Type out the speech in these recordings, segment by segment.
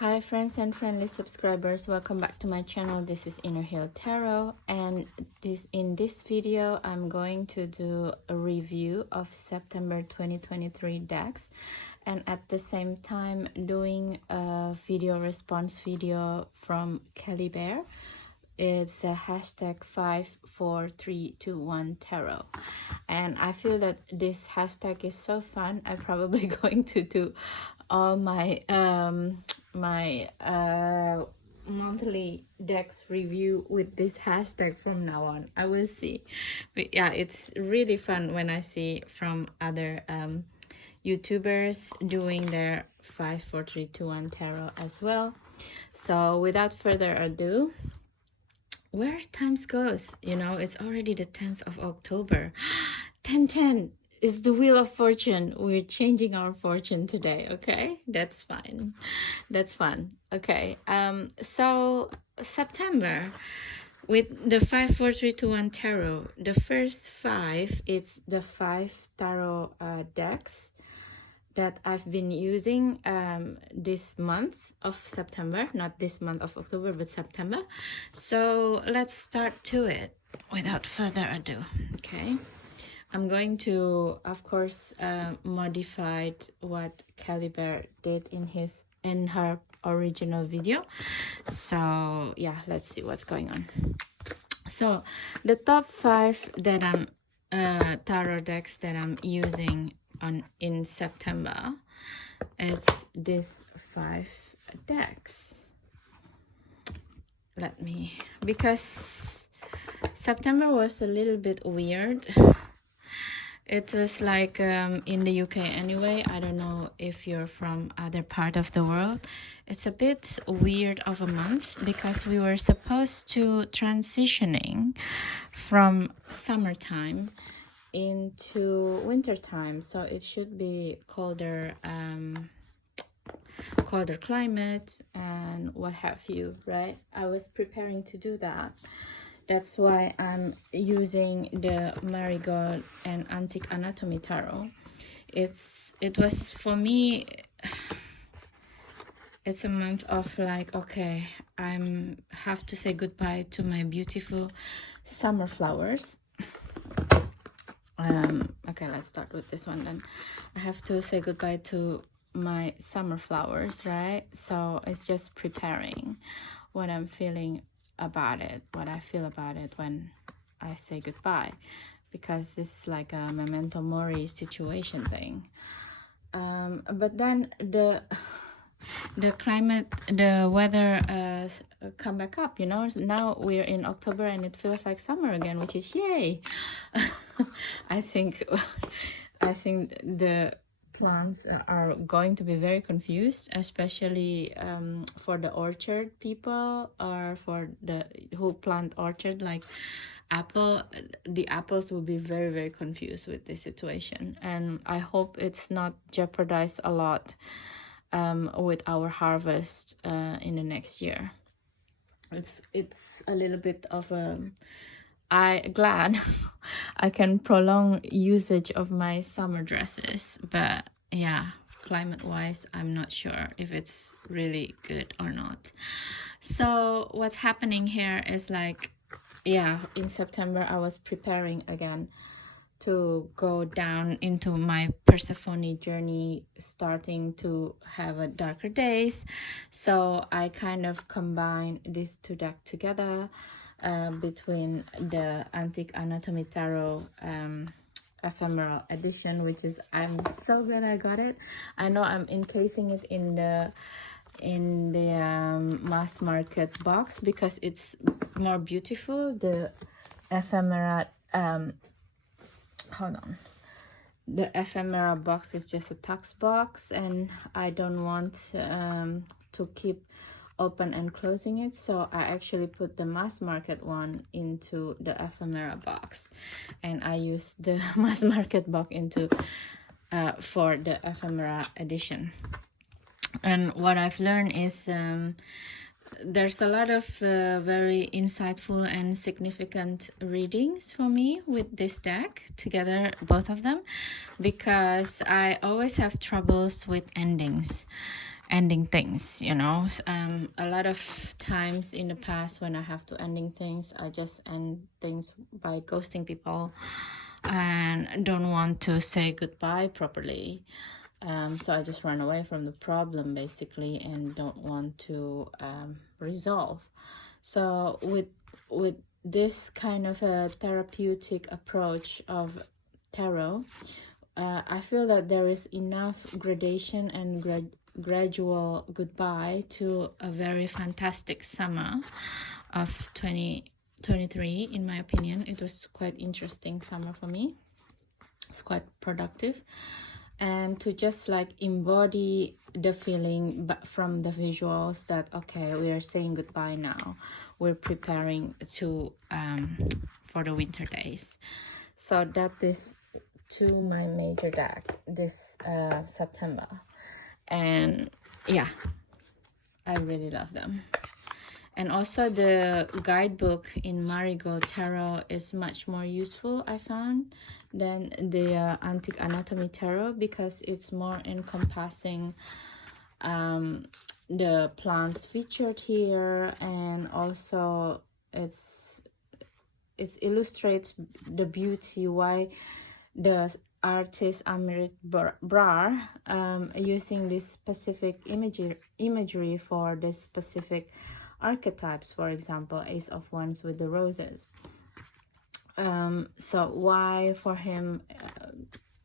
Hi friends and friendly subscribers, welcome back to my channel. This is Inner Hill Tarot, and in this video I'm going to do a review of September 2023 decks, and at the same time doing a video response video from Kelly Bear. It's a hashtag 54321 tarot, and I feel that this hashtag is so fun. I'm probably going to do all my monthly decks review with this hashtag from now on. I will see, but yeah, it's really fun when I see from other YouTubers doing their 54321 tarot as well. So without further ado, where times goes, you know, it's already the 10th of October. 1010 is the wheel of fortune. We're changing our fortune today. Okay, that's fine, that's fun. Okay, so September with the 54321 tarot, the first five, it's the 5 tarot decks that I've been using this month of September, not this month of October, but September. So let's start to it without further ado. Okay, I'm going to, of course, modify what Kelly Bear did in her original video. So yeah, let's see what's going on. So the top 5 that I'm tarot decks that I'm using in September, it's these 5 decks. Because September was a little bit weird. It was like in the UK anyway. I don't know if you're from other part of the world. It's a bit weird of a month because we were supposed to transitioning from summertime into winter time, so it should be colder climate and what have you, right? I was preparing to do that. That's why I'm using the Marigold and Antique Anatomy Tarot. It was for me, it's a month of like, okay, have to say goodbye to my beautiful summer flowers. Okay, let's start with this one then. I have to say goodbye to my summer flowers, right? So it's just preparing what I'm feeling about it, what I feel about it when I say goodbye, because this is like a memento mori situation thing. But then the climate, the weather come back up, you know. Now we're in October and it feels like summer again, which is yay. I think the plants are going to be very confused, especially for the orchard people, or for the who plant orchard like apple. The apples will be very, very confused with this situation, and I hope it's not jeopardized a lot with our harvest in the next year. It's a little bit of a glad I can prolong usage of my summer dresses, but yeah, climate wise I'm not sure if it's really good or not. So what's happening here is like, yeah, in September I was preparing again to go down into my Persephone journey, starting to have a darker days. So I kind of combine these 2 decks together, between the Antique Anatomy Tarot ephemeral edition, which is, I'm so glad I got it. I know I'm encasing it in the mass market box because it's more beautiful. The ephemera hold on, the ephemera box is just a tax box, and I don't want to keep open and closing it, so I actually put the mass market one into the ephemera box, and I use the mass market box into for the ephemera edition. And what I've learned is there's a lot of very insightful and significant readings for me with this deck together, both of them, because I always have troubles with endings. ending things, you know. A lot of times in the past when I have to ending things, I just end things by ghosting people and don't want to say goodbye properly. So I just run away from the problem basically and don't want to resolve. So with this kind of a therapeutic approach of tarot, I feel that there is enough gradation and gradual goodbye to a very fantastic summer of 2023. In my opinion, it was quite interesting summer for me. It's quite productive, and to just like embody the feeling from the visuals that okay, we are saying goodbye now, we're preparing to for the winter days. So that is to my major deck this September, and yeah, I really love them. And also the guidebook in Marigold Tarot is much more useful, I found, than the Antique Anatomy Tarot, because it's more encompassing the plants featured here, and also it illustrates the beauty why the artist Amrit Brar using this specific imagery for this specific archetypes, for example Ace of Wands with the roses. So why for him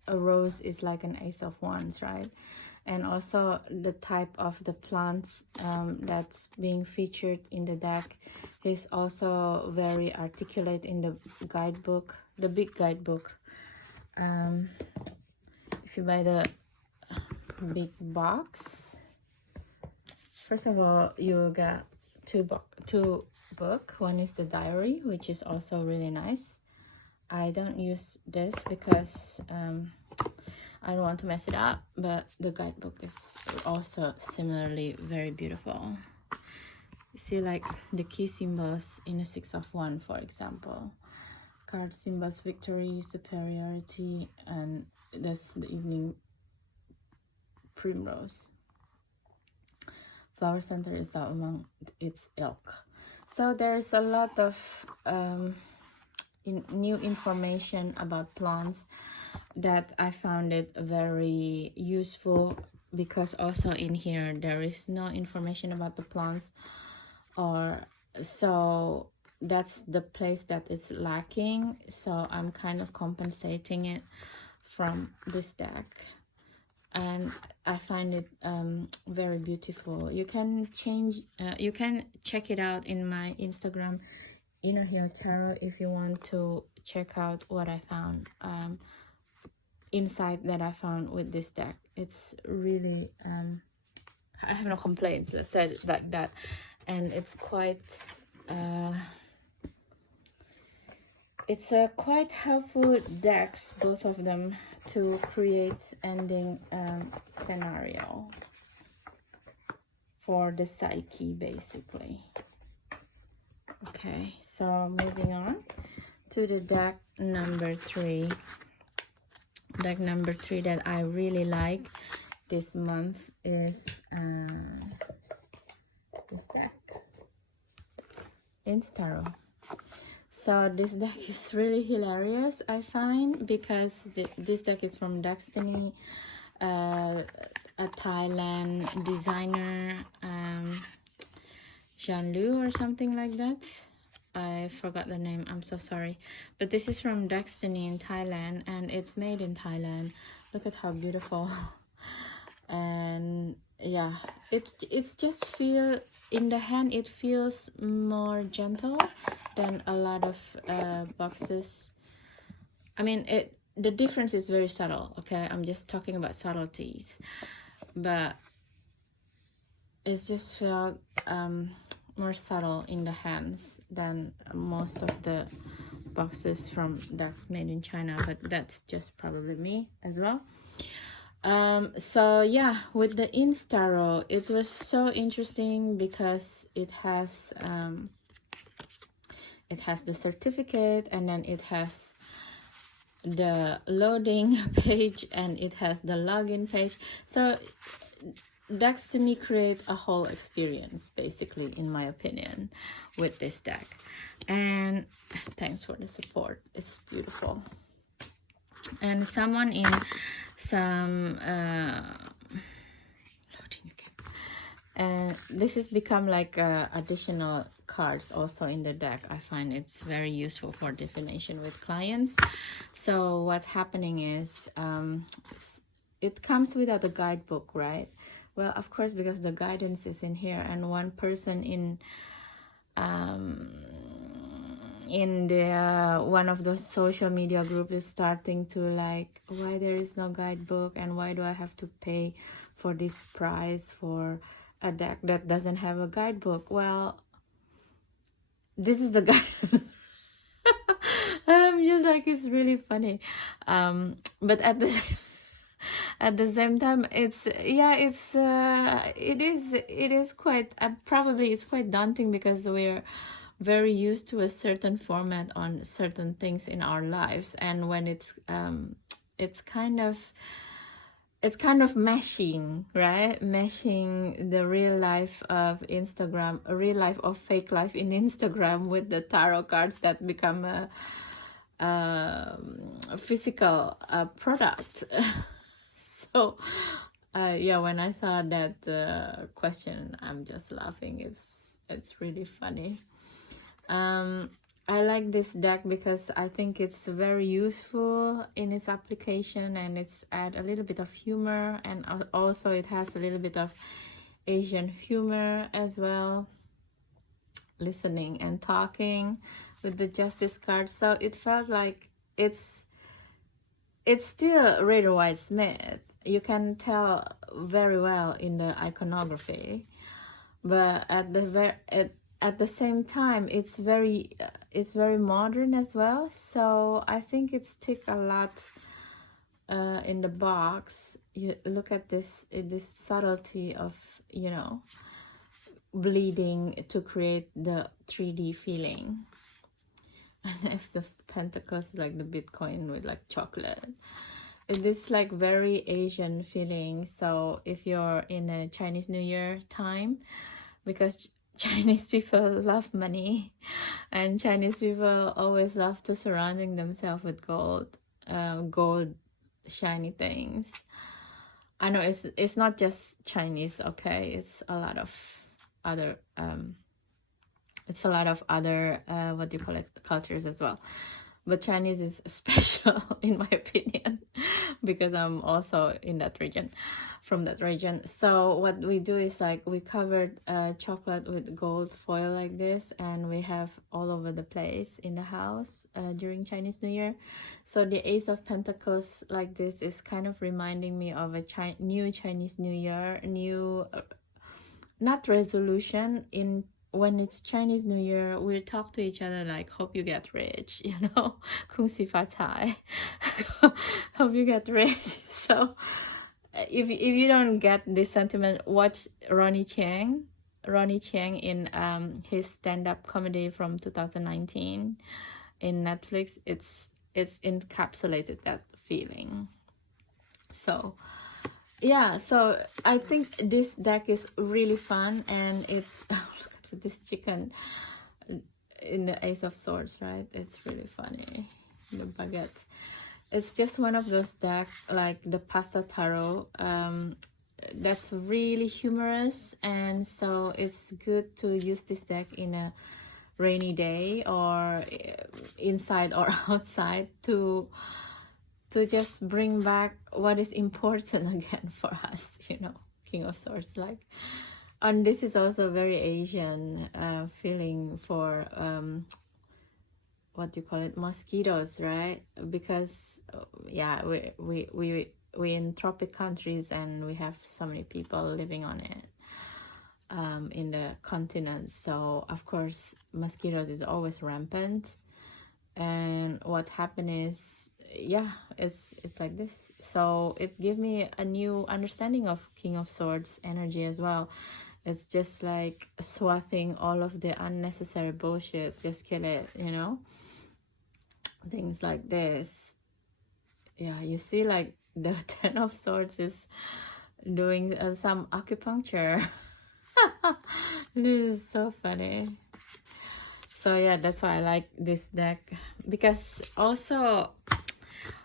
a rose is like an Ace of Wands, right? And also the type of the plants that's being featured in the deck is also very articulate in the guidebook, the big guidebook. If you buy the big box, first of all you'll get two book. One is the diary, which is also really nice. I don't use this because I don't want to mess it up, but the guidebook is also similarly very beautiful. You see like the key symbols in a Six of Wands, for example. Card symbols: victory, superiority, and that's the evening primrose. Flower center is out among its ilk. So there's a lot of new information about plants that I found it very useful, because also in here there is no information about the plants, or so that's the place that is lacking. So I'm kind of compensating it from this deck, and I find it very beautiful. You can you can check it out in my Instagram, Inner Heal Tarot, if you want to check out what I found, insight that I found with this deck. It's really I have no complaints, let's say it like that. And it's quite it's a quite helpful decks, both of them, to create ending scenario for the psyche basically. Okay, so moving on to the deck number 3. Deck number 3 that I really like this month is this deck, Instaro. So this deck is really hilarious, I find, because this deck is from Destiny, a Thailand designer, Jean Lu or something like that. I forgot the name, I'm so sorry. But this is from Destiny in Thailand, and it's made in Thailand. Look at how beautiful. And yeah, it's just feel in the hand, it feels more gentle than a lot of boxes. I mean, the difference is very subtle, okay? I'm just talking about subtleties, but it's just felt more subtle in the hands than most of the boxes from decks made in China, but that's just probably me as well. So yeah, with the Instaro, it was so interesting because it has the certificate, and then it has the loading page, and it has the login page. So Destiny create a whole experience, basically, in my opinion, with this deck. And thanks for the support. It's beautiful. And someone in some loading again. And this has become like additional cards also in the deck. I find it's very useful for divination with clients. So what's happening is it comes without a guidebook, right? Well, of course, because the guidance is in here, and one person in the one of those social media group is starting to like, why there is no guidebook, and why do I have to pay for this price for a deck that doesn't have a guidebook? Well, this is the guidance. I'm just like, it's really funny, but at the same time, it's it is quite probably it's quite daunting, because we're very used to a certain format on certain things in our lives, and when it's kind of meshing, right? Meshing the real life of Instagram, a real life of fake life in Instagram, with the tarot cards that become a physical product. So yeah, when I saw that question, I'm just laughing. It's really funny. I like this deck because I think it's very useful in its application, and it's add a little bit of humor, and also it has a little bit of Asian humor as well, listening and talking with the Justice card. So it felt like it's still Rider Waite Smith. You can tell very well in the iconography, but at the same time, it's very modern as well. So I think it's tick a lot in the box. You look at this subtlety of, you know, bleeding to create the 3D feeling. And Ace of Pentacles, like the Bitcoin with like chocolate. It is like very Asian feeling. So if you're in a Chinese New Year time, because Chinese people love money, and Chinese people always love to surrounding themselves with gold shiny things. I know it's not just Chinese, okay? It's a lot of other what do you call it, cultures as well, but Chinese is special in my opinion, because I'm also in that region, from that region. So what we do is like we covered chocolate with gold foil like this, and we have all over the place in the house during Chinese New Year. So the Ace of Pentacles like this is kind of reminding me of a new Chinese New Year, new not resolution. In when it's Chinese New Year, we talk to each other like, hope you get rich, you know, 恭喜发财, hope you get rich. So if you don't get this sentiment, watch Ronnie Chieng in his stand-up comedy from 2019 in Netflix. It's encapsulated that feeling. So yeah, so I think this deck is really fun, and it's look at this chicken in the Ace of Swords, right? It's really funny. The baguette. It's just one of those decks like the Pasta Tarot that's really humorous, and so it's good to use this deck in a rainy day or inside or outside to just bring back what is important again for us, you know, King of Swords. Like, and this is also very Asian feeling for what do you call it, mosquitoes, right? Because yeah, we in tropic countries, and we have so many people living on it in the continent. So of course mosquitoes is always rampant, and what happened is, yeah, it's like this. So it gave me a new understanding of King of Swords energy as well. It's just like swathing all of the unnecessary bullshit, just kill it, you know, things like this. Yeah, you see, like the Ten of Swords is doing some acupuncture. This is so funny. So yeah, that's why I like this deck, because also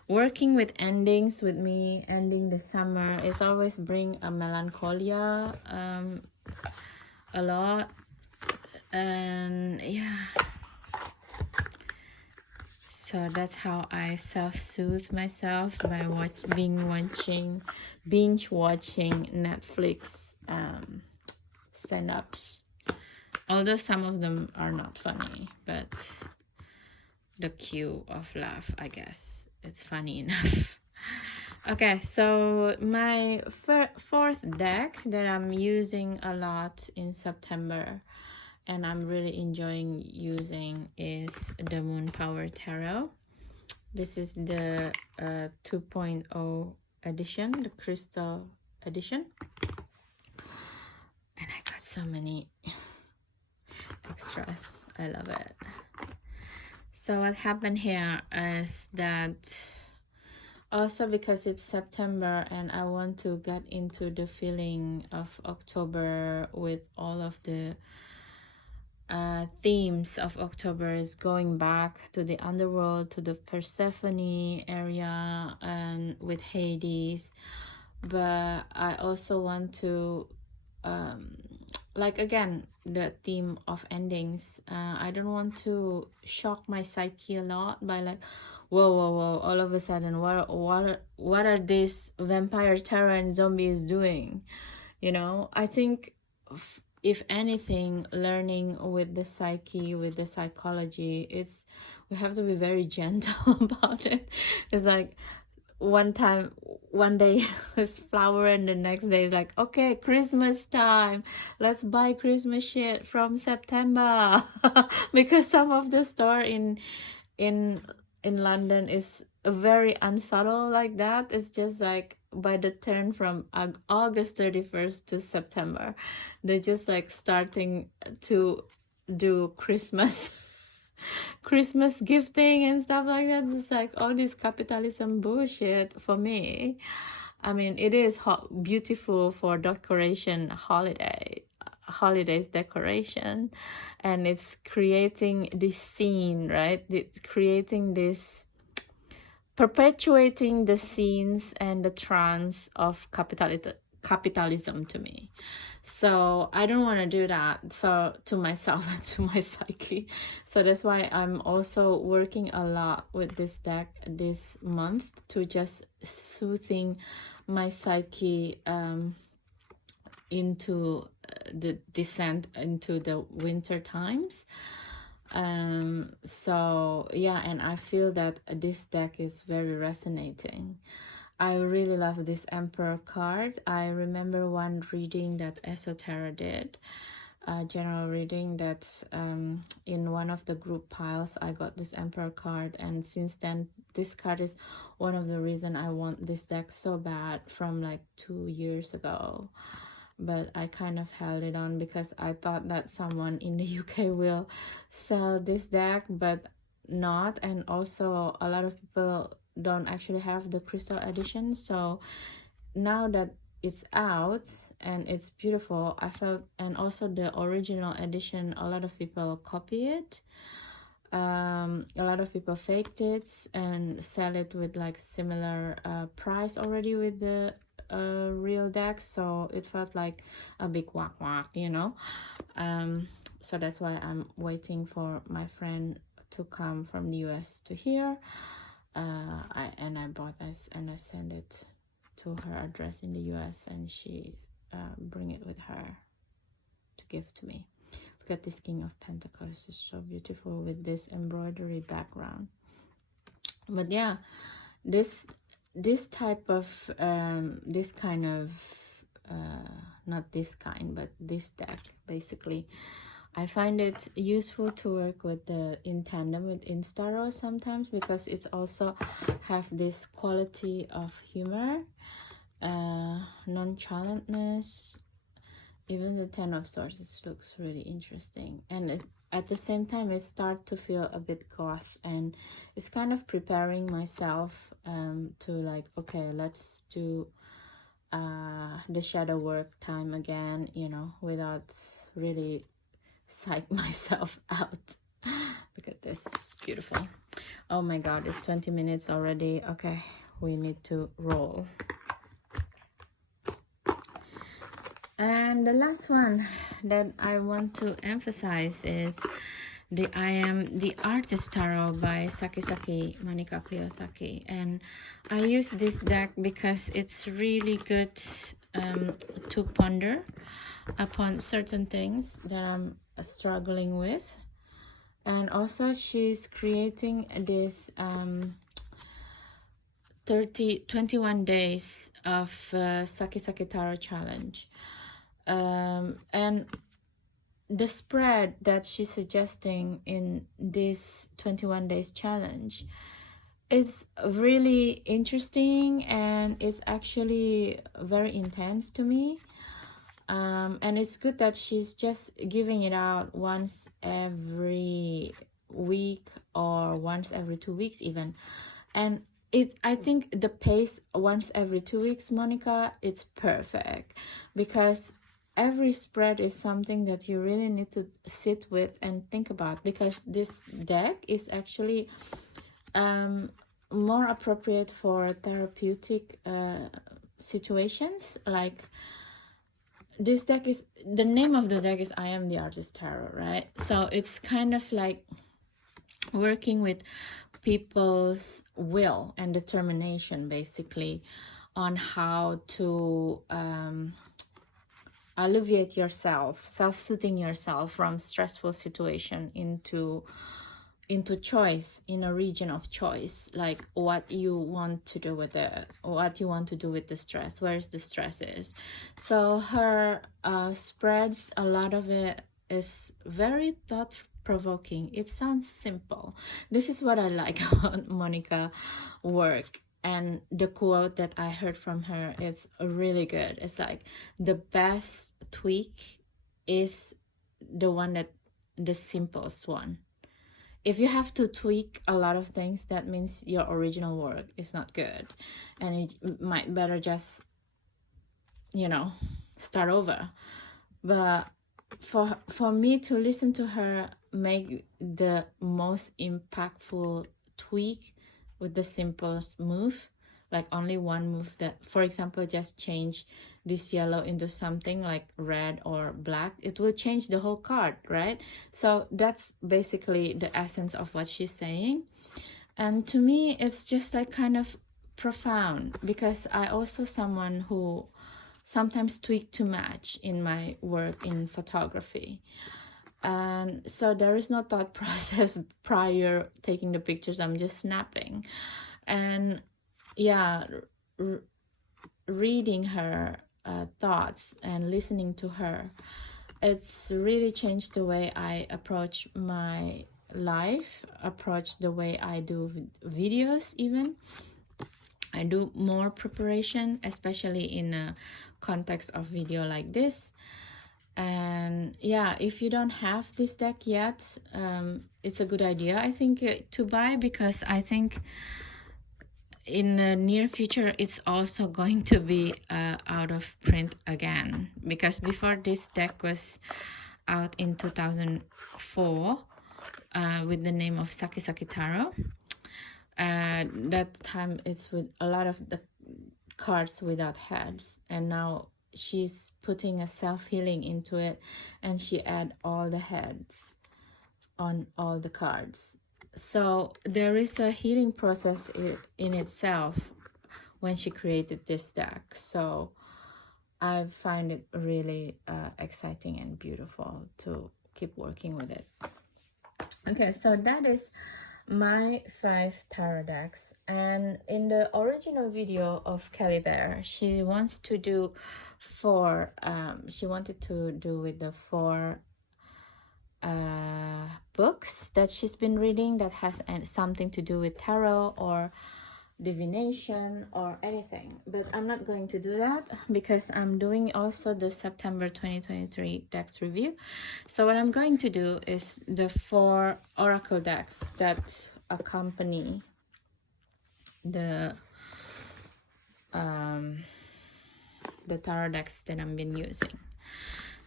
working with endings with me, ending the summer is always bring a melancholia a lot. And yeah, so that's how I self-soothe myself, by binge watching Netflix stand-ups. Although some of them are not funny, but the cue of laugh, I guess it's funny enough. Okay, so my fourth deck that I'm using a lot in September, and I'm really enjoying using, is the Moon Power Tarot. This is the 2.0 edition, the crystal edition. And I got so many extras. I love it. So what happened here is that, also because it's September and I want to get into the feeling of October with all of the themes of October, is going back to the underworld, to the Persephone area, and with Hades. But I also want to like, again, the theme of endings. I don't want to shock my psyche a lot by like, whoa, all of a sudden, what are these vampire, terror, and zombies doing? You know, I think if anything, learning with the psyche, with the psychology, we have to be very gentle about it. It's like, one day it's flower, and the next day is like, okay, Christmas time, let's buy Christmas shit from September. Because some of the store in London is very unsubtle like that. It's just like, by the turn from August 31st to September, they're just like starting to do Christmas gifting and stuff like that. It's like all this capitalism bullshit for me. I mean, it is beautiful for decoration, holidays decoration, and it's creating this scene, right? It's creating this, perpetuating the scenes and the trance of capitalism to me. So I don't want to do that, so to myself and to my psyche. So that's why I'm also working a lot with this deck this month, to just soothing my psyche into the descent into the winter times. So yeah, and I feel that this deck is very resonating. I really love this Emperor card. I remember one reading that Esoterra did, a general reading, that in one of the group piles I got this Emperor card, and since then this card is one of the reason I want this deck so bad, from like 2 years ago. But I kind of held it on because I thought that someone in the UK will sell this deck, but not. And also a lot of people don't actually have the crystal edition. So now that it's out and it's beautiful, I felt, and also the original edition, a lot of people copy it. A lot of people faked it and sell it with like similar price already with the real deck, so it felt like a big whack, you know. So that's why I'm waiting for my friend to come from the US to here. I bought this and I sent it to her address in the US, and she bring it with her to give to me. Look at this King of Pentacles, it's so beautiful with this embroidery background. But yeah, this type of this kind of not this kind, but this deck, basically, I find it useful to work with in tandem with Instaro sometimes, because it's also have this quality of humor, nonchalantness. Even the Ten of Swords looks really interesting, and at the same time it starts to feel a bit goth, and it's kind of preparing myself to like, okay, let's do the shadow work time again, you know, without really psych myself out. Look at this, it's beautiful. Oh my god, it's 20 minutes already. Okay, we need to roll. And the last one that I want to emphasize is the I Am the Artist Tarot by Saki Monica Cleo Saki. And I use this deck because it's really good to ponder upon certain things that I'm struggling with. And also she's creating this 21 days of Saki Tarot challenge. And the spread that she's suggesting in this 21 days challenge is really interesting, and it's actually very intense to me. And it's good that she's just giving it out once every week or once every 2 weeks even. And I think the pace once every 2 weeks, Monica, it's perfect, because every spread is something that you really need to sit with and think about, because this deck is actually more appropriate for therapeutic situations. Like, this deck is, the name of the deck is I Am the Artist Tarot, right? So it's kind of like working with people's will and determination, basically, on how to alleviate yourself, self-soothing yourself from stressful situation into choice, in a region of choice, like what you want to do with the stress, where's the stress is. So her spreads, a lot of it is very thought-provoking. It sounds simple. This is what I like about Monica work. And the quote that I heard from her is really good. It's like, the best tweak is the simplest one. If you have to tweak a lot of things, that means your original work is not good, and it might better just, you know, start over. But for me to listen to her make the most impactful tweak with the simplest move, like only one move, that, for example, just change this yellow into something like red or black, it will change the whole card, right? So that's basically the essence of what she's saying. And to me, it's just like kind of profound, because I also someone who sometimes tweak to match in my work in photography. And so there is no thought process prior taking the pictures, I'm just snapping. And yeah, reading her thoughts and listening to her, it's really changed the way I approach my life, approach the way I do videos. Even I do more preparation, especially in a context of video like this. And yeah, if you don't have this deck yet, it's a good idea, I think, to buy, because I think in the near future it's also going to be out of print again, because before this deck was out in 2004 with the name of Saki Tarot. That time it's with a lot of the cards without heads, and now she's putting a self-healing into it, and she add all the heads on all the cards. So there is a healing process in itself when she created this deck. So I find it really exciting and beautiful to keep working with it. Okay, so that is my 5 tarot decks. And in the original video of Kelly Bear, she wants to do 4, she wanted to do with the 4 books that she's been reading that has something to do with tarot or divination or anything. But I'm not going to do that, because I'm doing also the September 2023 decks review. So what I'm going to do is the 4 oracle decks that accompany the the tarot decks that I've been using.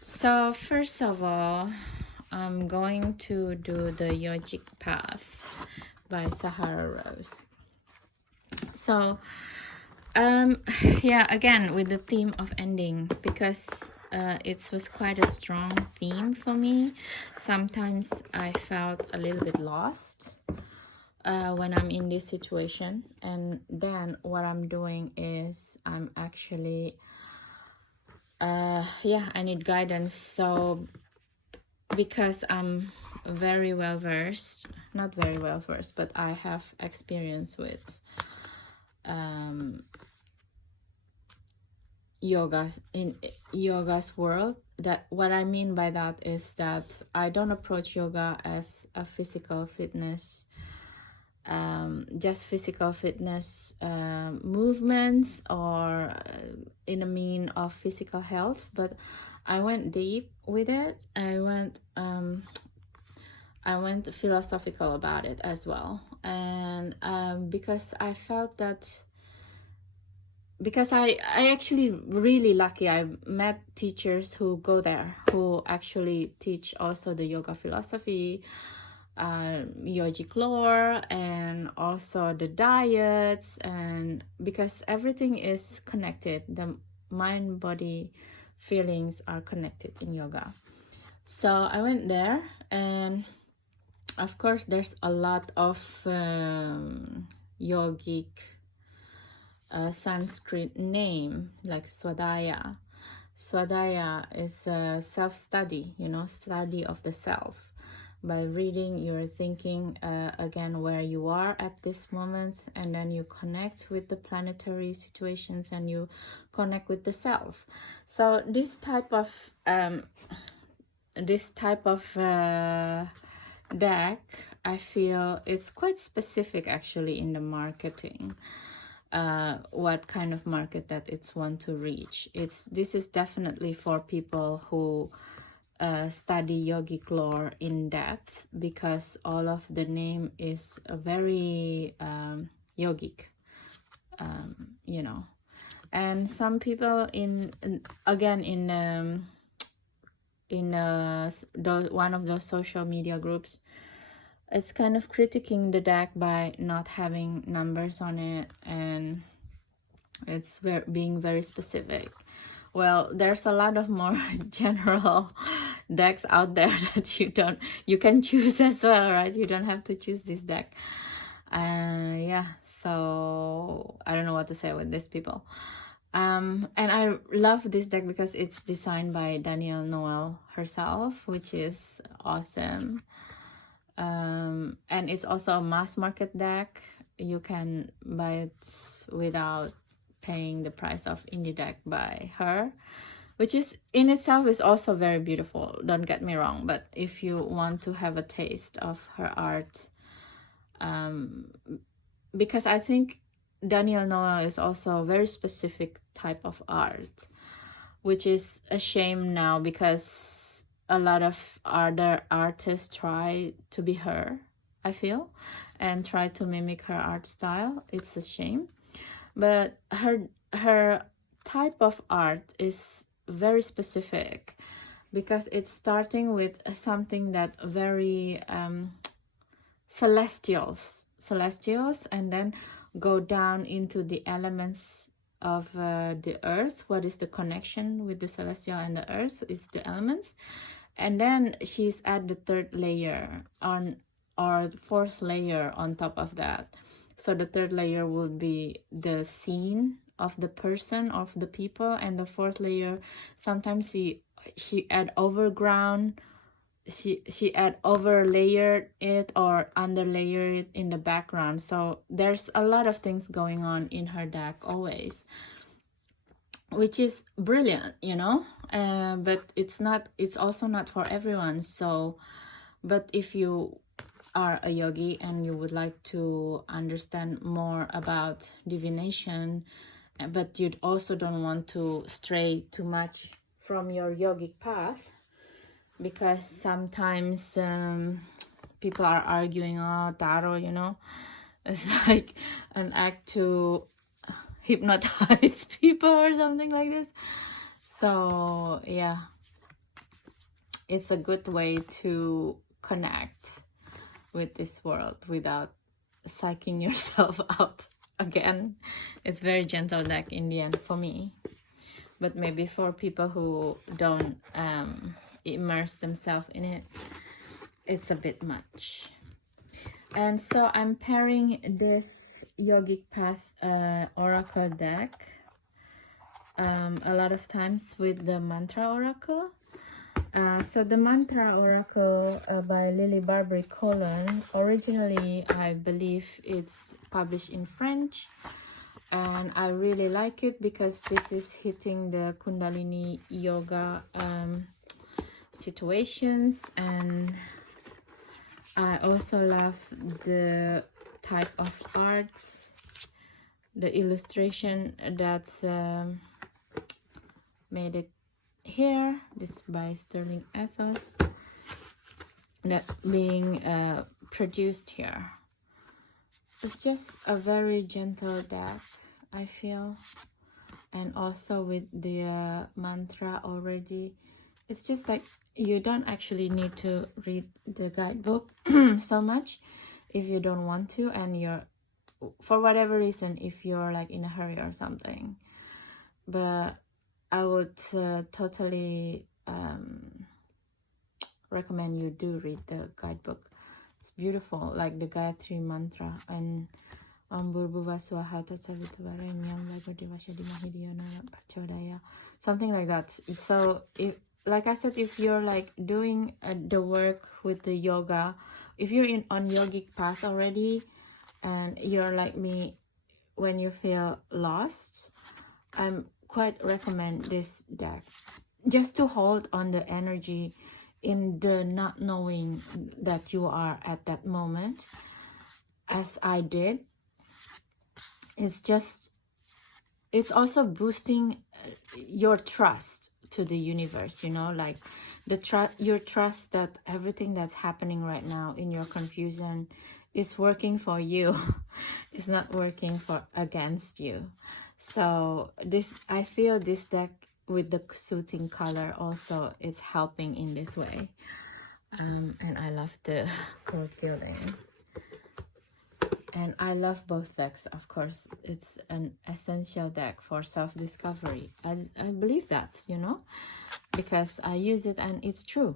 So first of all, I'm going to do the Yogic Path by Sahara Rose. So yeah, again with the theme of ending, because it was quite a strong theme for me. Sometimes I felt a little bit lost when I'm in this situation, and then what I'm doing is I'm actually yeah, I need guidance. So because I'm very well versed, not very well versed, but I have experience with yoga in yoga's world. That what I mean by that is that I don't approach yoga as a physical fitness, just physical fitness movements, or in a mean of physical health, but I went deep with it. I went philosophical about it as well, and because I felt that, because I actually really lucky. I met teachers who go there, who actually teach also the yoga philosophy, yogic lore, and also the diets, and because everything is connected, the mind, body, feelings are connected in yoga. So I went there, and of course there's a lot of yogic Sanskrit name like Swadhyaya. Swadhyaya is a self-study, study of the self. By reading, you're thinking again where you are at this moment, and then you connect with the planetary situations and you connect with the self. So this type of deck, I feel it's quite specific actually in the marketing. What kind of market that it's want to reach. This is definitely for people who study yogic lore in depth, because all of the name is very yogic, and some people in one of those social media groups, it's kind of critiquing the deck by not having numbers on it, and it's being very specific. Well, there's a lot of more general decks out there that you can choose as well, right? You don't have to choose this deck. Yeah, so I don't know what to say with these people. And I love this deck because it's designed by Danielle Noel herself, which is awesome. And it's also a mass market deck. You can buy it without paying the price of indie deck by her, which is in itself is also very beautiful, don't get me wrong. But if you want to have a taste of her art, because I think Danielle Noel is also a very specific type of art, which is a shame now, because a lot of other artists try to be her, I feel, and try to mimic her art style. It's a shame. But her type of art is very specific, because it's starting with something that very celestials, and then go down into the elements of the earth. What is the connection with the celestial and the earth is the elements, and then she's at the third layer on, or fourth layer on top of that. So the third layer would be the scene of the person, of the people, and the fourth layer, sometimes she add overground, she add overlayered it or underlayer it in the background. So there's a lot of things going on in her deck always, which is brilliant, but it's also not for everyone. So, but if you are a yogi and you would like to understand more about divination, but you also don't want to stray too much from your yogic path, because sometimes people are arguing, tarot, it's like an act to hypnotize people or something like this. So yeah, it's a good way to connect with this world without psyching yourself out again. It's very gentle deck in the end for me, but maybe for people who don't immerse themselves in it, it's a bit much. And so I'm pairing this Yogic Path Oracle deck a lot of times with the Mantra Oracle. So the Mantra Oracle by Lily Barbary Colon, originally I believe it's published in French, and I really like it because this is hitting the Kundalini yoga situations, and I also love the type of arts, the illustration that made it here. This by Sterling Ethos, that being produced here. It's just a very gentle deck, I feel, and also with the mantra already, it's just like you don't actually need to read the guidebook so much if you don't want to, and you're, for whatever reason, if you're like in a hurry or something. But I would totally recommend you do read the guidebook. It's beautiful, like the Gayatri mantra and something like that. So if, like I said, if you're like doing the work with the yoga, if you're on yogic path already and you're like me when you feel lost, I'm quite recommend this deck just to hold on the energy in the not knowing that you are at that moment, as I did. It's also boosting your trust to the universe, you know, like your trust that everything that's happening right now in your confusion is working for you. It's not working for against you. So this, I feel this deck with the soothing color also is helping in this way. And I love the cold gilding. And I love both decks, of course. It's an essential deck for self-discovery. I believe that, you know, because I use it and it's true.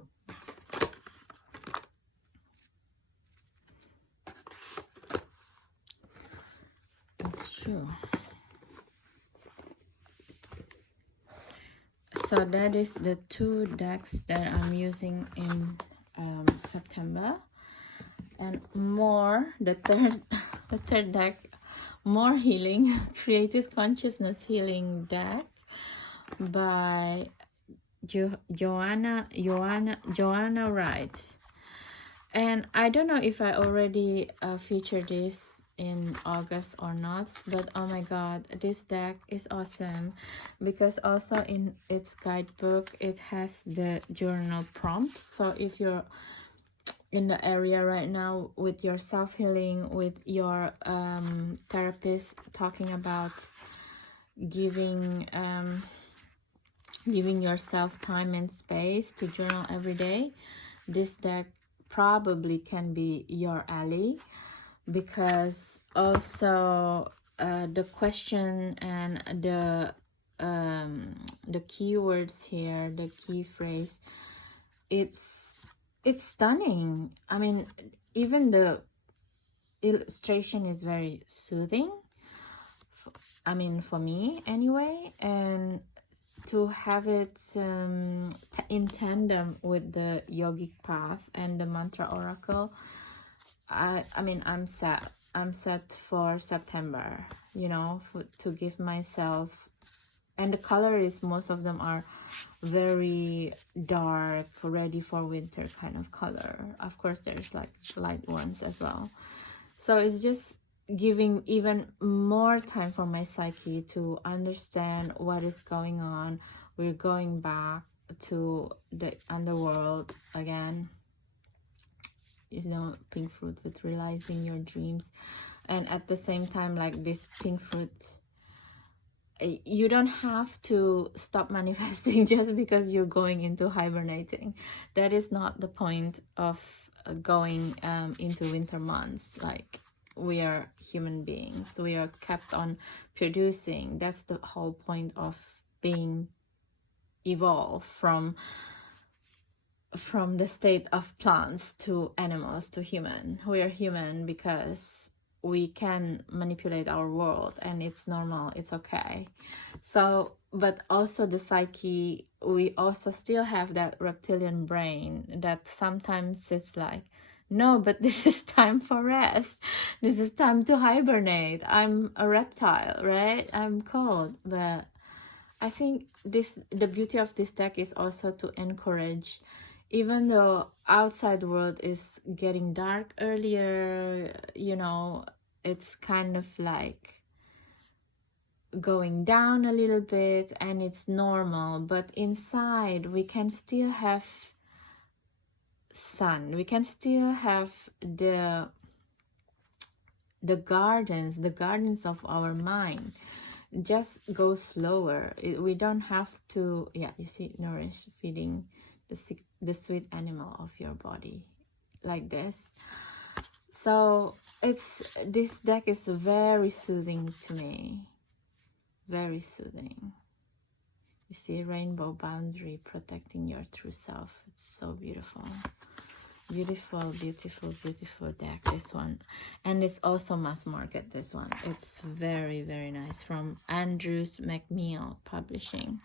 It's true. So that is the two decks that I'm using in September. And more, the third deck, More Healing, Creative Consciousness Healing deck by Joanna Wright. And I don't know if I already featured this in August or not, but oh my god, this deck is awesome because also in its guidebook it has the journal prompt. So if you're in the area right now with your self-healing, with your therapist talking about giving yourself time and space to journal every day, this deck probably can be your ally, because also the question and the keywords here, the key phrase, it's stunning. I mean, even the illustration is very soothing, I mean, for me anyway, and to have it in tandem with the yogic path and the mantra oracle, I mean, I'm set for September, you know, to give myself. And the color is, most of them are very dark, ready for winter kind of color. Of course, there's like light ones as well. So it's just giving even more time for my psyche to understand what is going on. We're going back to the underworld again. You know, pink fruit with realizing your dreams. And at the same time, like this pink fruit you don't have to stop manifesting just because you're going into hibernating. That is not the point of going into winter months. Like, we are human beings, we are kept on producing. That's the whole point of being evolved from the state of plants to animals to human. We are human because we can manipulate our world, and it's normal, it's okay. So, but also the psyche, we also still have that reptilian brain that sometimes it's like, no, but this is time for rest, this is time to hibernate, I'm a reptile, right? I'm cold. But I think the beauty of this deck is also to encourage, even though outside world is getting dark earlier, you know, it's kind of like going down a little bit, and it's normal, but inside we can still have sun, we can still have the gardens of our mind. Just go slower. We don't have to, yeah, you see, nourish, feeding the sweet animal of your body, like this. So this deck is very soothing to me, very soothing. You see, rainbow boundary, protecting your true self. It's so beautiful. Beautiful, beautiful, beautiful deck, this one. And it's also mass market, this one. It's very, very nice, from Andrews McMeel Publishing.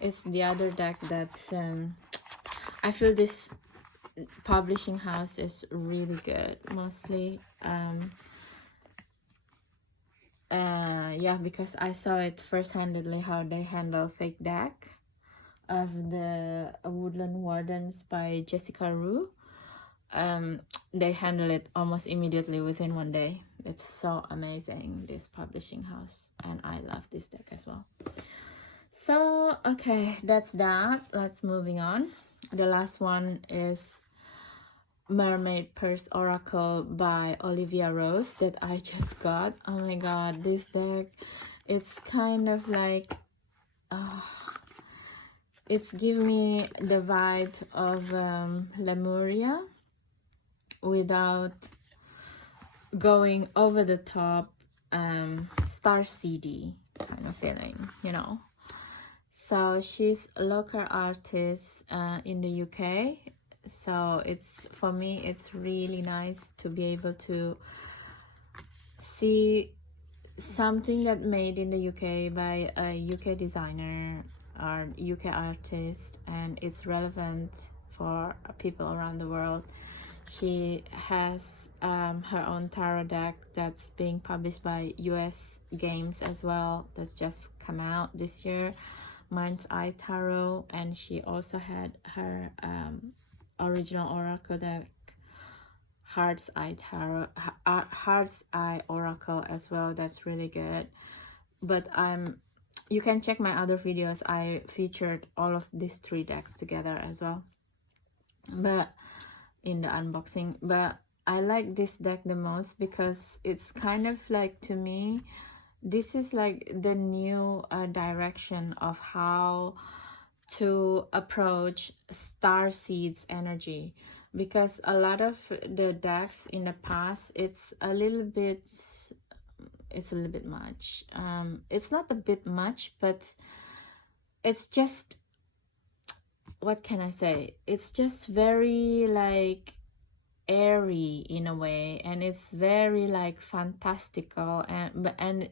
It's the other deck that's I feel this publishing house is really good, mostly yeah, because I saw it first-handedly how they handle fake deck of the Woodland Wardens by Jessica Rue. They handle it almost immediately, within 1 day. It's so amazing, this publishing house, and I love this deck as well. So okay, that's that. Let's moving on. The last one is Mermaid Purse Oracle by Olivia Rose that I just got. Oh my god, this deck, it's kind of like it's giving me the vibe of Lemuria without going over the top, Star Seedy kind of feeling, you know. So she's a local artist in the UK. So it's, for me, it's really nice to be able to see something that made in the UK by a UK designer or UK artist, and it's relevant for people around the world. She has her own tarot deck that's being published by US Games as well, that's just come out this year, Mind's Eye Tarot. And she also had her original oracle deck, Heart's Eye Tarot, Heart's Eye Oracle as well. That's really good. But you can check my other videos, I featured all of these 3 decks together as well, but in the unboxing. But I like this deck the most because it's kind of like, to me, this is like the new direction of how to approach star seeds energy. Because a lot of the decks in the past, it's a little bit much. It's not a bit much, but it's just, what can I say, it's just very like airy in a way, and it's very like fantastical, and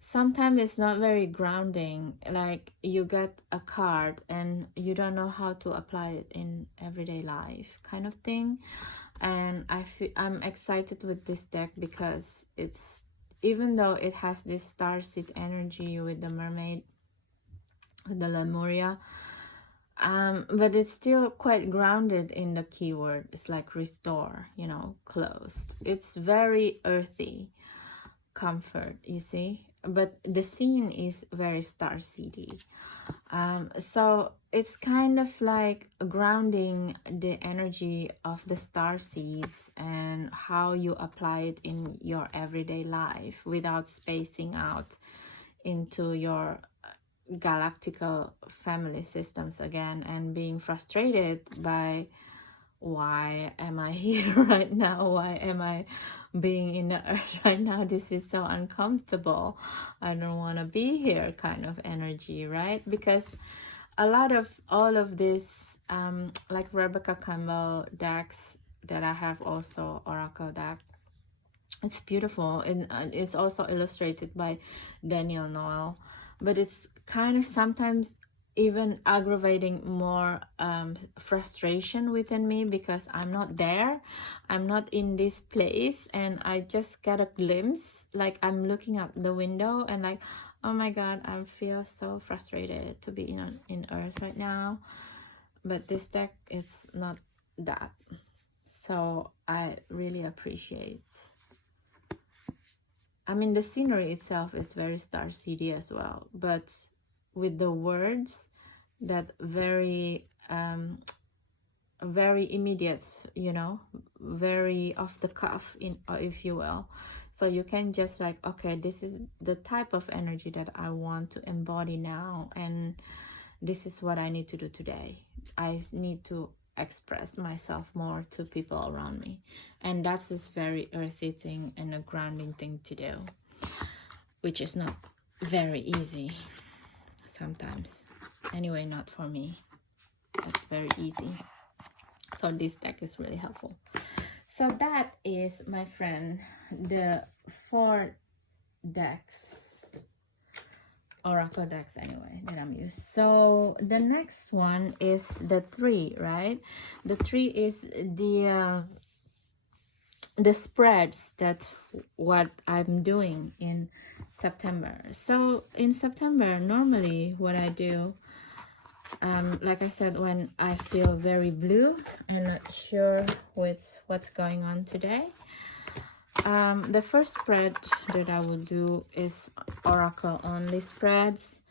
sometimes it's not very grounding. Like, you get a card and you don't know how to apply it in everyday life, kind of thing. And I'm excited with this deck because it's, even though it has this starseed energy with the mermaid, with the Lemuria, but it's still quite grounded in the keyword. It's like restore, you know, closed. It's very earthy, comfort, you see, but the scene is very starseedy. So it's kind of like grounding the energy of the star seeds and how you apply it in your everyday life without spacing out into your galactical family systems again, and being frustrated by, why am I here right now? Why am I being in the earth right now? This is so uncomfortable. I don't want to be here kind of energy, right? Because a lot of all of this, like Rebecca Campbell decks that I have, also Oracle deck, it's beautiful, and it's also illustrated by Daniel Noel, but it's kind of sometimes even aggravating more frustration within me, because I'm not there, I'm not in this place, and I just get a glimpse, like I'm looking out the window and like, oh my god, I feel so frustrated to be in earth right now. But this deck, it's not that, so I really appreciate. I mean, the scenery itself is very Starseedy as well, but with the words that very very immediate, you know, very off the cuff, if you will. So you can just like, okay, this is the type of energy that I want to embody now, and this is what I need to do today. I need to express myself more to people around me, and that's just very earthy thing and a grounding thing to do, which is not very easy sometimes. Anyway, not for me, but very easy. So this deck is really helpful. So that is, my friend, the 4 decks, Oracle decks anyway, that I'm using. So the next one is the 3, right? The 3 is the spreads, that what I'm doing in September. So in September, normally what I do, like I said, when I feel very blue and not sure with what's going on today, the first spread that I will do is Oracle only spreads.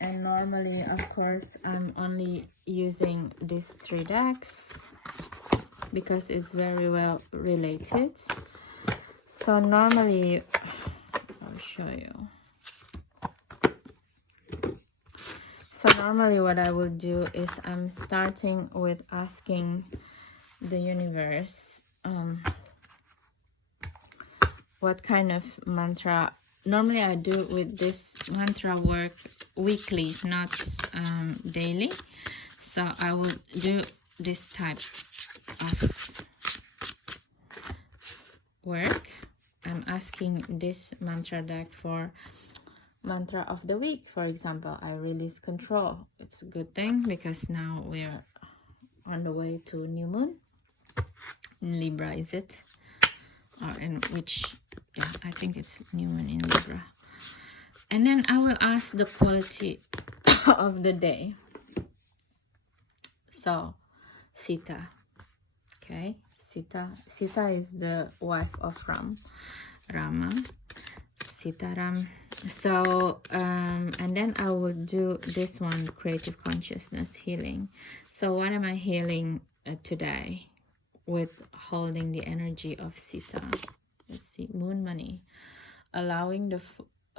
And normally, of course, I'm only using these 3 decks because it's very well related. So normally, I'll show you. So normally what I will do is I'm starting with asking the universe what kind of mantra. Normally I do with this mantra work weekly, not daily. So I will do this type of work. I'm asking this mantra deck for mantra of the week. For example, I release control. It's a good thing because now we're on the way to new moon in Libra, is it? Or in which, yeah, I think it's new moon in Libra. And then I will ask the quality of the day. So Sita, okay, Sita is the wife of Rama, Sitaram. So and then I will do this one, creative consciousness healing. So what am I healing today with holding the energy of Sita? Let's see, moon money, allowing the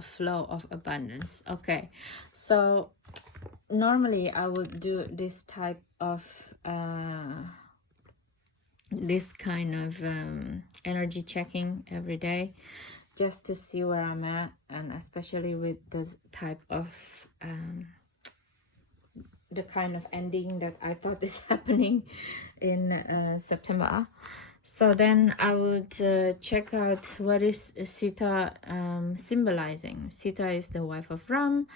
flow of abundance. Okay, so normally I would do this type of this kind of energy checking every day, just to see where I'm at, and especially with the type of the kind of ending that I thought is happening in September. So then I would check out what is Sita symbolizing. Sita is the wife of Ram.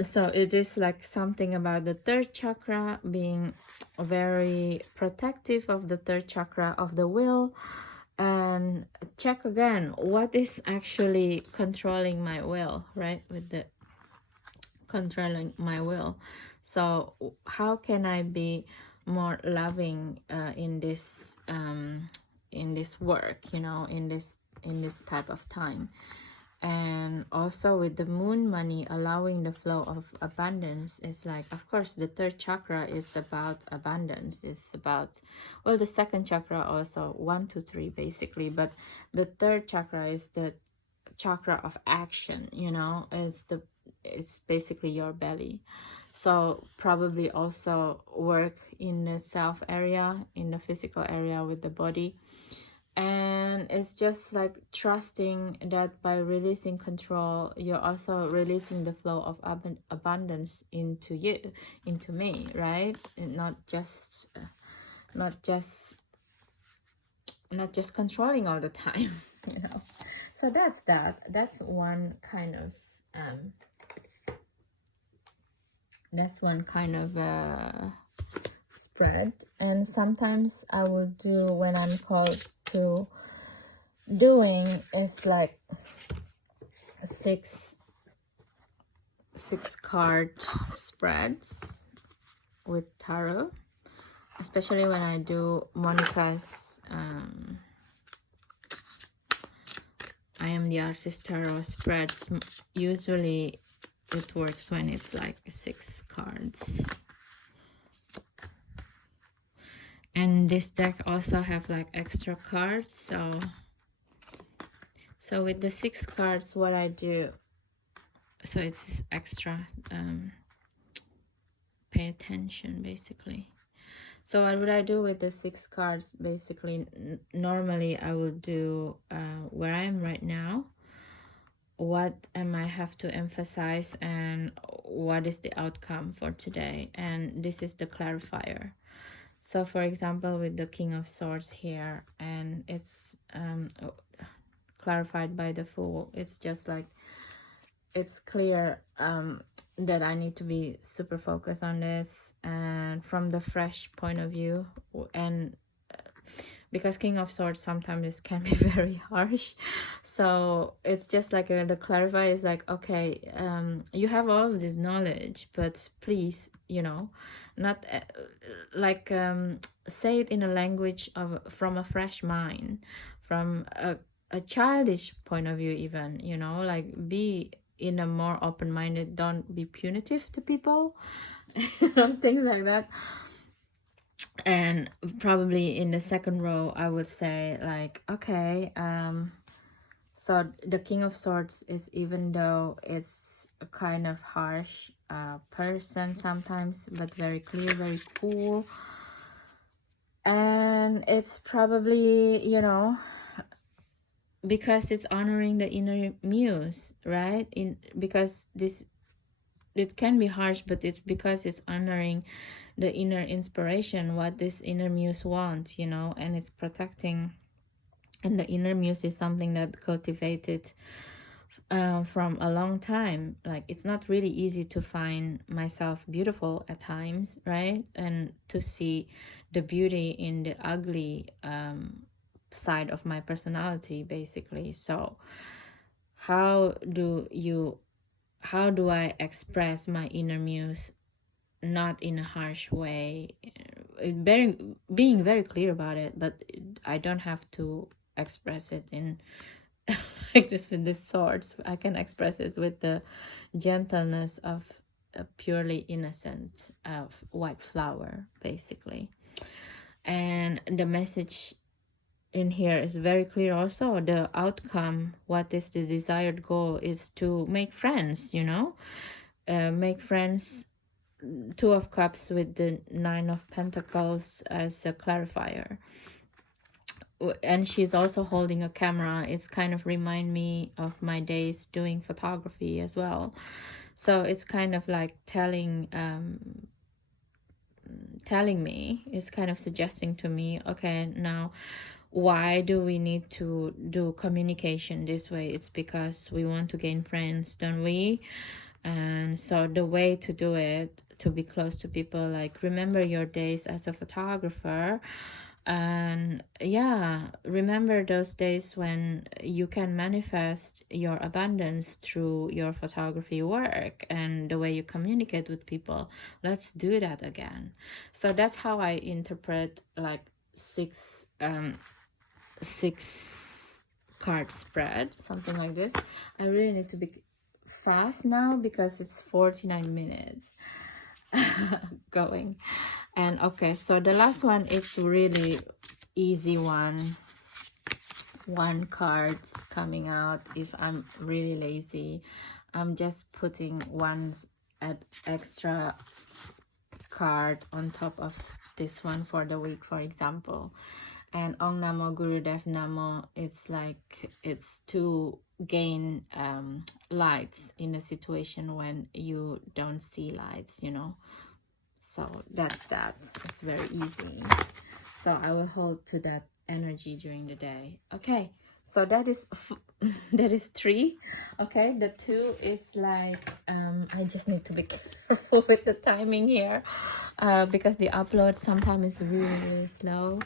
So it is like something about the 3rd chakra, being very protective of the 3rd chakra of the will. And check again, what is actually controlling my will, right? With the controlling my will. So how can I be more loving in this work, you know, in this type of time? And also with the moon money, allowing the flow of abundance, is like, of course, the 3rd chakra is about abundance. It's about, well, the 2nd chakra also, 1 to 3 basically, but the 3rd chakra is the chakra of action, you know. It's basically your belly. So probably also work in the self area, in the physical area with the body. And it's just like trusting that by releasing control, you're also releasing the flow of abundance into you, into me, right? And not just controlling all the time, you know. So that's one kind of spread. And sometimes I will do, when I'm called to doing, is like six card spreads with tarot, especially when I do Monica's I Am the Artist tarot spreads. Usually it works when it's like 6 cards. And this deck also have like extra cards, so with the 6 cards, what I do, so it's extra, pay attention basically. So what would I do with the 6 cards? Basically, normally I will do where I am right now, what am I have to emphasize, and what is the outcome for today, and this is the clarifier. So for example, with the King of Swords here, and it's clarified by the Fool, it's just like, it's clear that I need to be super focused on this, and from the fresh point of view. And because King of Swords sometimes can be very harsh, so it's just like the clarify is like, okay, you have all of this knowledge, but please, you know, not like say it in a language of from a fresh mind, from a childish point of view even, you know, like be in a more open-minded, don't be punitive to people, you know, things like that. And probably in the second row I would say like, okay, so the King of Swords is, even though it's a kind of harsh person sometimes, but very clear, very cool, and it's probably, you know, because it's honoring the inner muse, right? Because this, it can be harsh, but it's because it's honoring the inner inspiration, what this inner muse wants, you know, and it's protecting. And the inner muse is something that cultivated from a long time. Like, it's not really easy to find myself beautiful at times, right? And to see the beauty in the ugly side of my personality, basically. So how do I express my inner muse, not in a harsh way, being very clear about it, but I don't have to express it in like just with the swords. I can express it with the gentleness of a purely innocent of white flower, basically. And the message in here is very clear also. The outcome, what is the desired goal, is to make friends, you know, make friends. 2 of Cups with the 9 of Pentacles as a clarifier, and she's also holding a camera. It's kind of remind me of my days doing photography as well. So it's kind of like telling me, it's kind of suggesting to me, okay, now why do we need to do communication this way? It's because we want to gain friends, don't we? And so the way to do it, to be close to people, like remember your days as a photographer, and yeah, remember those days when you can manifest your abundance through your photography work and the way you communicate with people. Let's do that again. So that's how I interpret like 6 card spread, something like this. I really need to be fast now because it's 49 minutes going. And okay, so the last one is really easy one. one cards coming out. If I'm really lazy, I'm just putting one extra card on top of this one for the week, for example. And Om Namo Gurudev Namo, it's like it's to gain lights in a situation when you don't see lights, you know. So that's that. It's very easy. So I will hold to that energy during the day. Okay, so that is that is 3. Okay, the 2 is like I just need to be careful with the timing here, because the upload sometimes is really slow.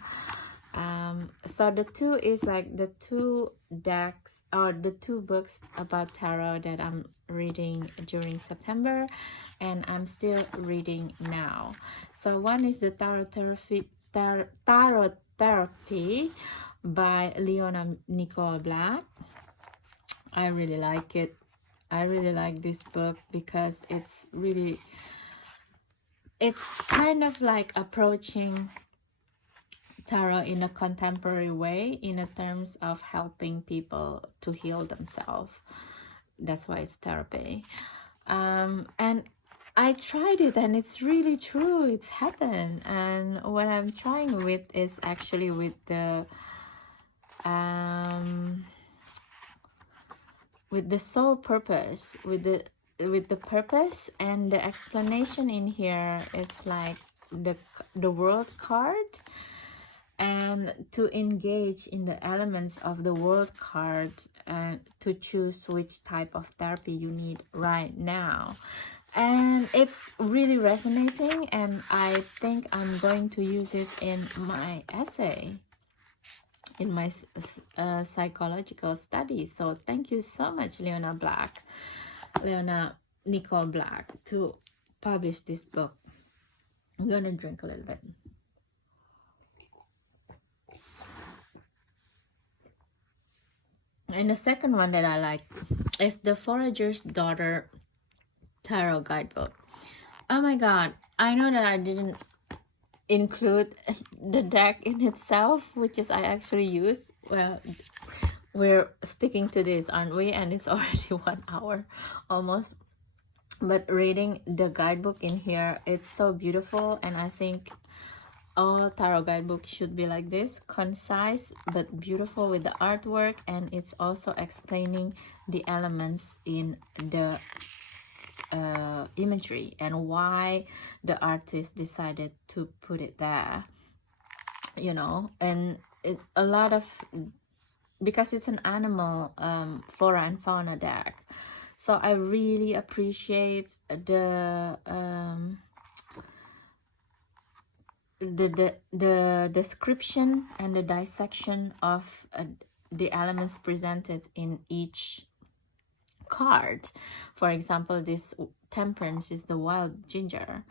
So the 2 is like the 2 decks or the 2 books about tarot that I'm reading during September, and I'm still reading now. So one is the Tarot Therapy by Leona Nicole Black. I really like it. I really like this book because it's kind of like approaching tarot in a contemporary way, in a terms of helping people to heal themselves. That's why it's therapy. And I tried it, and it's really true. It's happened. And what I'm trying with is actually with the soul purpose, with the purpose, and the explanation in here is like the world card, and to engage in the elements of the world card and to choose which type of therapy you need right now. And it's really resonating, and I think I'm going to use it in my essay, in my psychological studies. So thank you so much, Leona Nicole Black, to publish this book. I'm gonna drink a little bit. And the second one that I like is the Forager's Daughter Tarot Guidebook. Oh my god, I know that I didn't include the deck in itself, which is I actually use. Well, we're sticking to this, aren't we? And it's already 1 hour almost. But reading the guidebook in here, it's so beautiful, and I think all tarot guidebooks should be like this, concise but beautiful with the artwork, and it's also explaining the elements in the imagery and why the artist decided to put it there, you know. And a lot of, because it's an animal flora and fauna deck, so I really appreciate the description and the dissection of the elements presented in each card. For example, this Temperance is the wild ginger,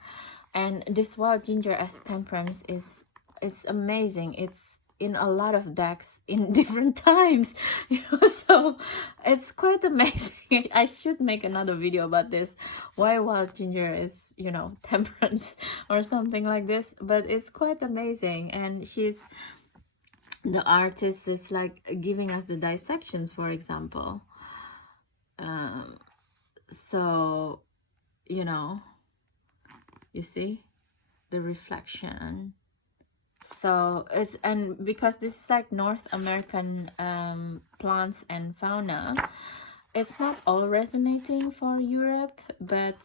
and this wild ginger as Temperance is amazing. It's in a lot of decks in different times, you know, so it's quite amazing. I should make another video about this, why wild ginger is, you know, Temperance or something like this. But it's quite amazing, and the artist is like giving us the dissections, for example. So, you know, you see the reflection. So it's, and because this is like North American plants and fauna, it's not all resonating for Europe, but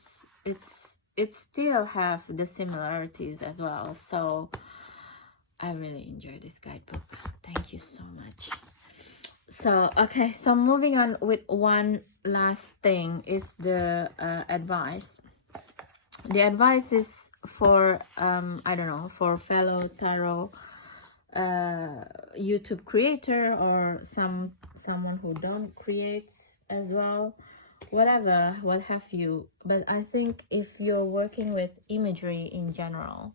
it still have the similarities as well. So I really enjoy this guidebook. Thank you so much. So okay, so moving on with one last thing is the advice. The advice is for I don't know, for fellow tarot YouTube creator, or someone who don't create as well, whatever, what have you. But I think if you're working with imagery in general,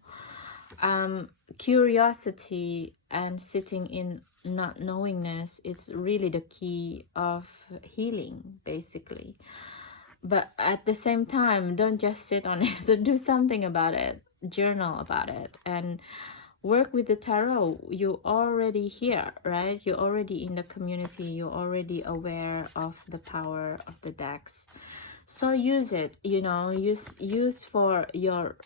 curiosity and sitting in not knowingness, it's really the key of healing, basically. But at the same time, don't just sit on it, do something about it, journal about it. And work with the tarot, you're already here, right? You're already in the community, you're already aware of the power of the decks. So use it, you know, use for your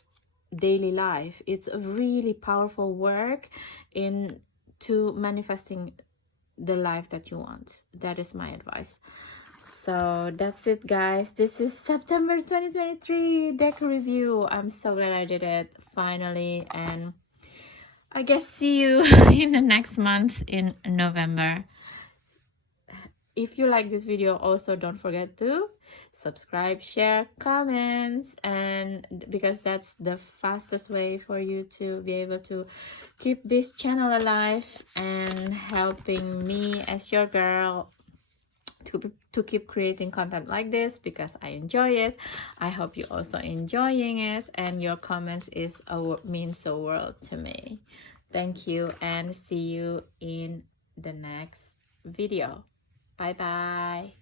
daily life. It's a really powerful work into manifesting the life that you want. That is my advice. So that's it, guys. This is September 2023 deck review. I'm so glad I did it finally, and I guess see you in the next month in November. If you like this video, also don't forget to subscribe, share, comments, and because that's the fastest way for you to be able to keep this channel alive and helping me as your girl to keep creating content like this, because I enjoy it. I hope you also enjoying it, and your comments means the world to me. Thank you, and see you in the next video. Bye bye.